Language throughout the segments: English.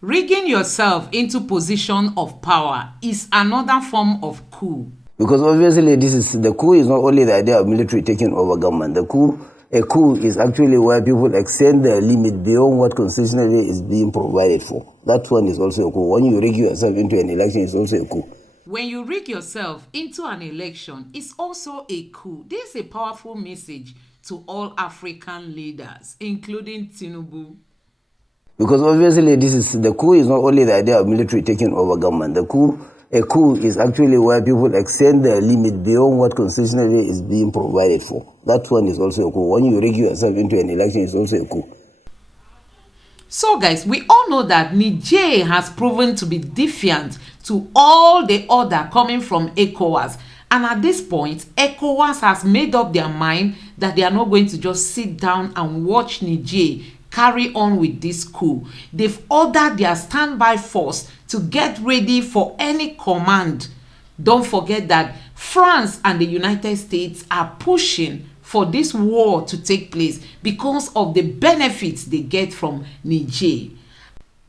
Rigging yourself into position of power is another form of coup. Because obviously the coup is not only the idea of military taking over government. A coup is actually where people extend their limit beyond what constitutionally is being provided for. That one is also a coup. When you rig yourself into an election, it's also a coup. When you rig yourself into an election, it's also a coup. This is a powerful message to all African leaders, including Tinubu. Because obviously the coup is not only the idea of military taking over government. A coup is actually where people extend their limit beyond what constitutionally is being provided for. That one is also a coup. When you rig yourself into an election, it's also a coup. So guys, we all know that Niger has proven to be defiant to all the order coming from ECOWAS. And at this point, ECOWAS has made up their mind that they are not going to just sit down and watch Niger carry on with this coup. They've ordered their standby force to get ready for any command. Don't forget that France and the United States are pushing for this war to take place because of the benefits they get from Niger.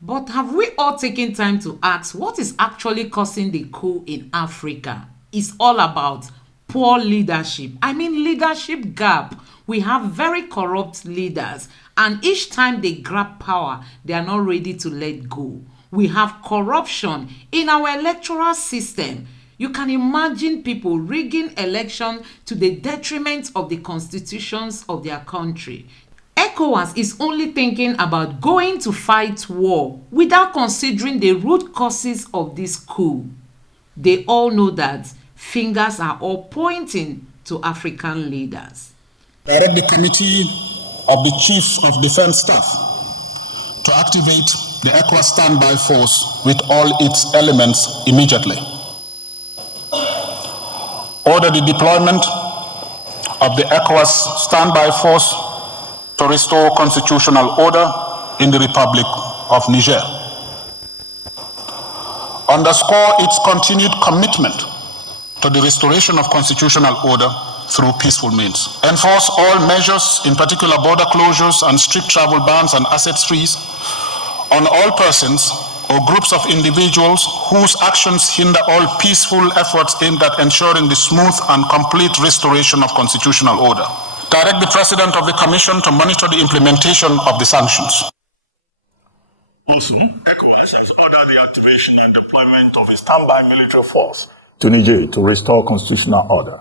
But have we all taken time to ask what is actually causing the coup in Africa? It's all about poor leadership. I mean, leadership gap. We have very corrupt leaders, and each time they grab power, they are not ready to let go. We have corruption in our electoral system. You can imagine people rigging election to the detriment of the constitutions of their country. ECOWAS is only thinking about going to fight war without considering the root causes of this coup. They all know that fingers are all pointing to African leaders. Direct the Committee of the Chiefs of Defense Staff to activate the ECOWAS standby force with all its elements immediately. Order the deployment of the ECOWAS standby force to restore constitutional order in the Republic of Niger. Underscore its continued commitment to the restoration of constitutional order through peaceful means. Enforce all measures, in particular border closures and strict travel bans and assets freeze, on all persons or groups of individuals whose actions hinder all peaceful efforts aimed at ensuring the smooth and complete restoration of constitutional order. Direct the President of the Commission to monitor the implementation of the sanctions. Also, ECOWAS has ordered the activation and deployment of a standby military force to Niger to restore constitutional order.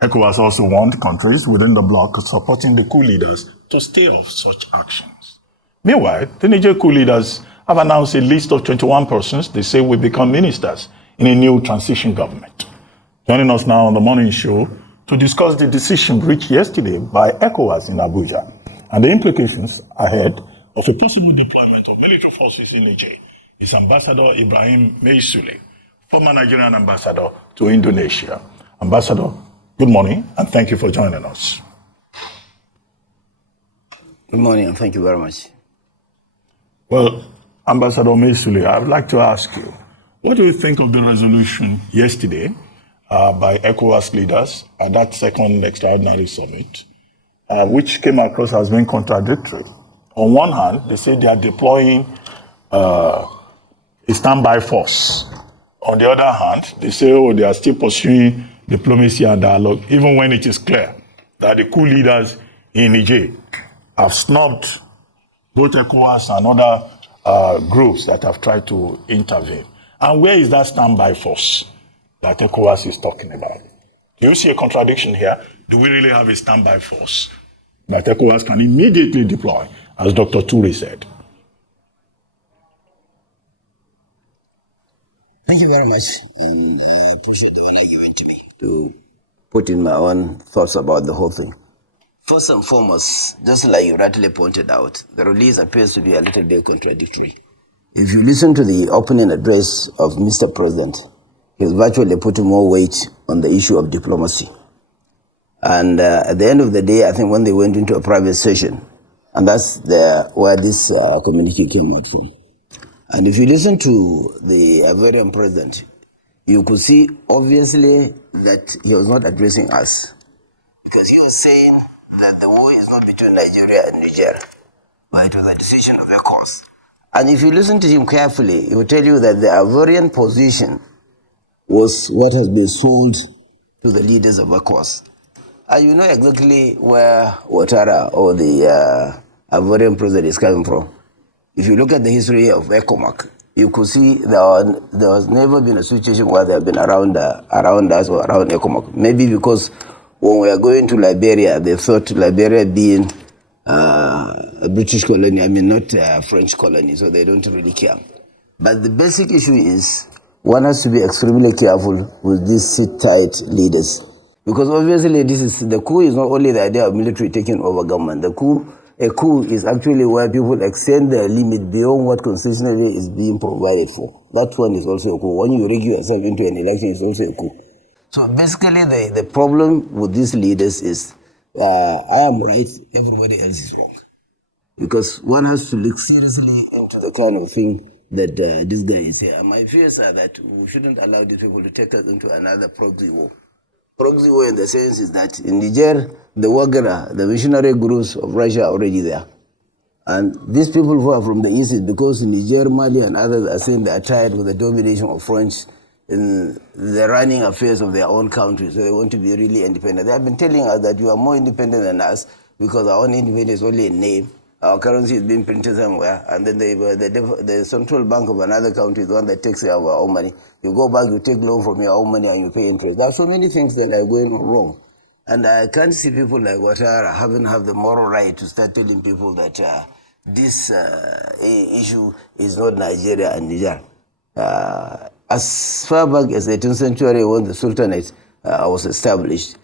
ECOWAS also warned countries within the bloc supporting the coup leaders to stay off such actions. Meanwhile, the Niger coup leaders have announced a list of 21 persons they say will become ministers in a new transition government. Joining us now on the morning show to discuss the decision reached yesterday by ECOWAS in Abuja and the implications ahead of a possible deployment of military forces in Niger is Ambassador Ibrahim Meisule, former Nigerian ambassador to Indonesia. Ambassador, good morning and thank you for joining us. Good morning and thank you very much. Well, Ambassador Meisule, I would like to ask you, what do you think of the resolution yesterday by ECOWAS leaders at that second extraordinary summit, which came across as being contradictory? On one hand, they say they are deploying a standby force. On the other hand, they say, they are still pursuing diplomacy and dialogue, even when it is clear that the coup leaders in Niger have snubbed both ECOWAS and other groups that have tried to intervene. And where is that standby force that ECOWAS is talking about? Do you see a contradiction here? Do we really have a standby force that ECOWAS can immediately deploy, as Dr. Toure said? Thank you very much. I appreciate the honor given to me to put in my own thoughts about the whole thing. First and foremost, just like you rightly pointed out, the release appears to be a little bit contradictory. If you listen to the opening address of Mr. President, he's virtually putting more weight on the issue of diplomacy. And at the end of the day, I think when they went into a private session, and that's where this communique came out from. And if you listen to the Ivorian president, you could see obviously that he was not addressing us, because he was saying that the war is not between Nigeria and Niger, but it was a decision of ECOWAS. And if you listen to him carefully, he will tell you that the Ivorian position was what has been sold to the leaders of ECOWAS. And you know exactly where Ouattara or the Ivorian president is coming from. If you look at the history of ECOMAC, you could see there has never been a situation where they have been around us or around ECOMAC. Maybe because when we are going to Liberia, they thought Liberia being a British colony, not a French colony, so they don't really care. But the basic issue is one has to be extremely careful with these sit-tight leaders. Because obviously the coup is not only the idea of military taking over government. A coup is actually where people extend their limit beyond what constitutionally is being provided for. That one is also a coup. When you rig yourself into an election, it's also a coup. So basically the problem with these leaders is I am right, everybody else is wrong. Because one has to look seriously into the kind of thing that this guy is here. My fears are that we shouldn't allow these people to take us into another proxy war. Proxy war in the sense is that in Niger, the Wagner, the missionary groups of Russia are already there. And these people who are from the east is because Niger, Mali, and others are saying they are tired with the domination of French in the running affairs of their own country, so they want to be really independent. They have been telling us that you are more independent than us because our own independence is only a name. Our currency is being printed somewhere, and then the central bank of another country is the one that takes care of our own money. You go back, you take loan from your own money, and you pay interest. There are so many things that are going on wrong. And I can't see people like Ouattara have the moral right to start telling people that this issue is not Nigeria and Niger. As far back as the 18th century when the Sultanate was established,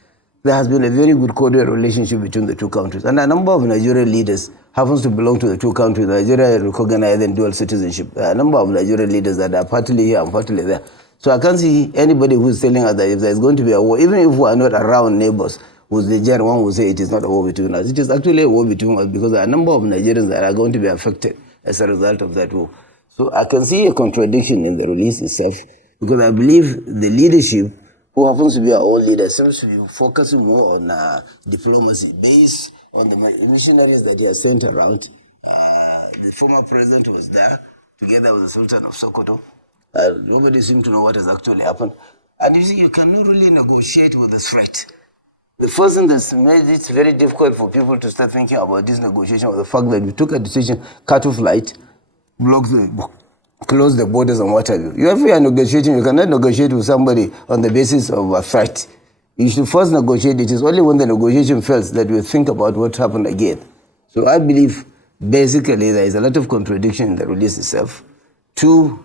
there has been a very good cordial relationship between the two countries. And a number of Nigerian leaders happens to belong to the two countries. Nigeria recognized in dual citizenship. There are a number of Nigerian leaders that are partly here and partly there. So I can't see anybody who is telling us that if there is going to be a war, even if we are not around neighbors, with Niger, one will say it is not a war between us. It is actually a war between us because there are a number of Nigerians that are going to be affected as a result of that war. So I can see a contradiction in the release itself because I believe the leadership, who happens to be our own leader, seems to be focusing more on diplomacy based on the missionaries that he has sent around. The former president was there together with the Sultan of Sokoto. Nobody seems to know what has actually happened. And you see, you cannot really negotiate with the threat. The first thing that's made it very difficult for people to start thinking about this negotiation was the fact that we took a decision, cut off light, close the borders and what have you. You have to negotiating, you cannot negotiate with somebody on the basis of a threat. You should first negotiate. It is only when the negotiation fails that you think about what happened again. So I believe basically there is a lot of contradiction in the release itself. Two,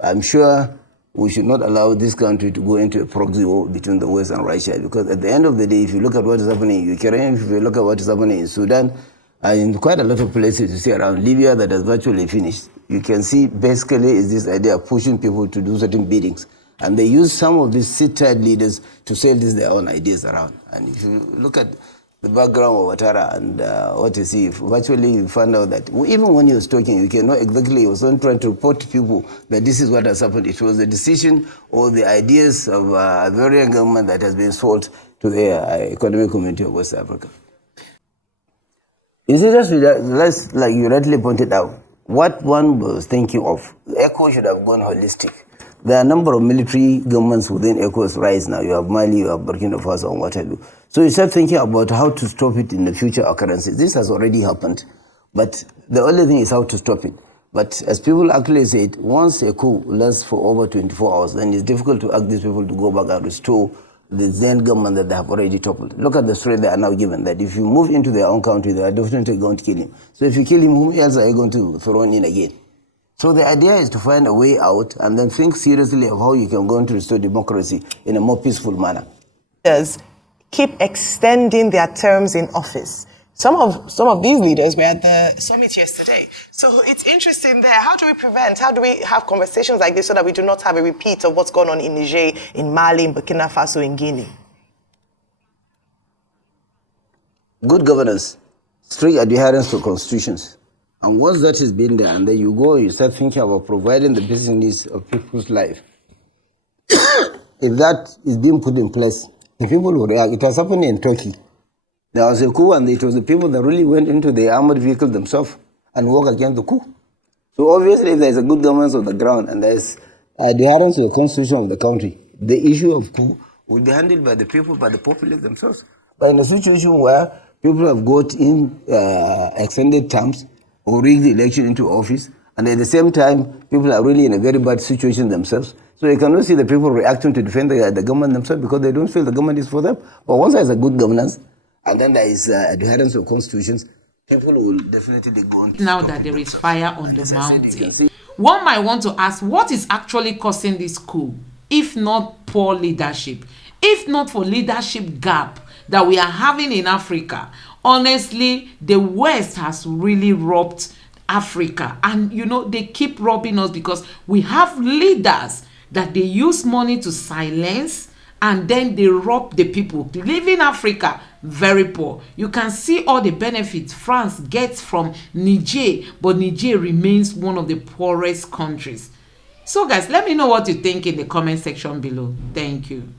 I'm sure we should not allow this country to go into a proxy war between the West and Russia, because at the end of the day, if you look at what is happening in Ukraine, if you look at what is happening in Sudan, and in quite a lot of places you see around Libya that has virtually finished, you can see basically is this idea of pushing people to do certain biddings. And they use some of these sit-tight leaders to sell their own ideas around. And if you look at the background of Ouattara and what you see, virtually you find out that even when he was talking, you can know exactly he was not trying to report to people that this is what has happened. It was the decision or the ideas of a Ivorian government that has been sold to the economic community of West Africa. You see, that's like you rightly pointed out, what one was thinking of, ECHO should have gone holistic. There are a number of military governments within ECOWAS right now. You have Mali, you have Burkina Faso, and what have you. So you start thinking about how to stop it in the future occurrences. This has already happened, but the only thing is how to stop it. But as people actually said, once a coup lasts for over 24 hours, then it's difficult to ask these people to go back and restore the then government that they have already toppled. Look at the threat they are now given, that if you move into their own country, they are definitely going to kill him. So if you kill him, whom else are you going to throw in again? So the idea is to find a way out and then think seriously of how you can go to restore democracy in a more peaceful manner. Leaders keep extending their terms in office. Some of these leaders were at the summit yesterday. So it's interesting there. How do we have conversations like this so that we do not have a repeat of what's going on in Niger, in Mali, in Burkina Faso, in Guinea? Good governance, strict adherence to constitutions. And once that is been there, and then you go, you start thinking about providing the basic needs of people's life. If that is being put in place, the people will react. It has happened in Turkey. There was a coup, and it was the people that really went into the armored vehicle themselves and walked against the coup. So obviously, if there's a good governance on the ground and there's adherence to the constitution of the country, the issue of coup will be handled by the people, by the populace themselves. But in a situation where people have got in extended terms or rigged the election into office, and at the same time, people are really in a very bad situation themselves. So you cannot see the people reacting to defend the government themselves because they don't feel the government is for them. But once there's a good governance, and then there is adherence to constitutions, people will definitely go on. Now that there is fire on the mountain, one might want to ask, what is actually causing this coup, if not poor leadership? If not for leadership gap that we are having in Africa, honestly, the West has really robbed Africa. And you know, they keep robbing us because we have leaders that they use money to silence, and then they rob the people, leaving Africa very poor. You can see all the benefits France gets from Niger, but Niger remains one of the poorest countries. So guys, let me know what you think in the comment section below. Thank you.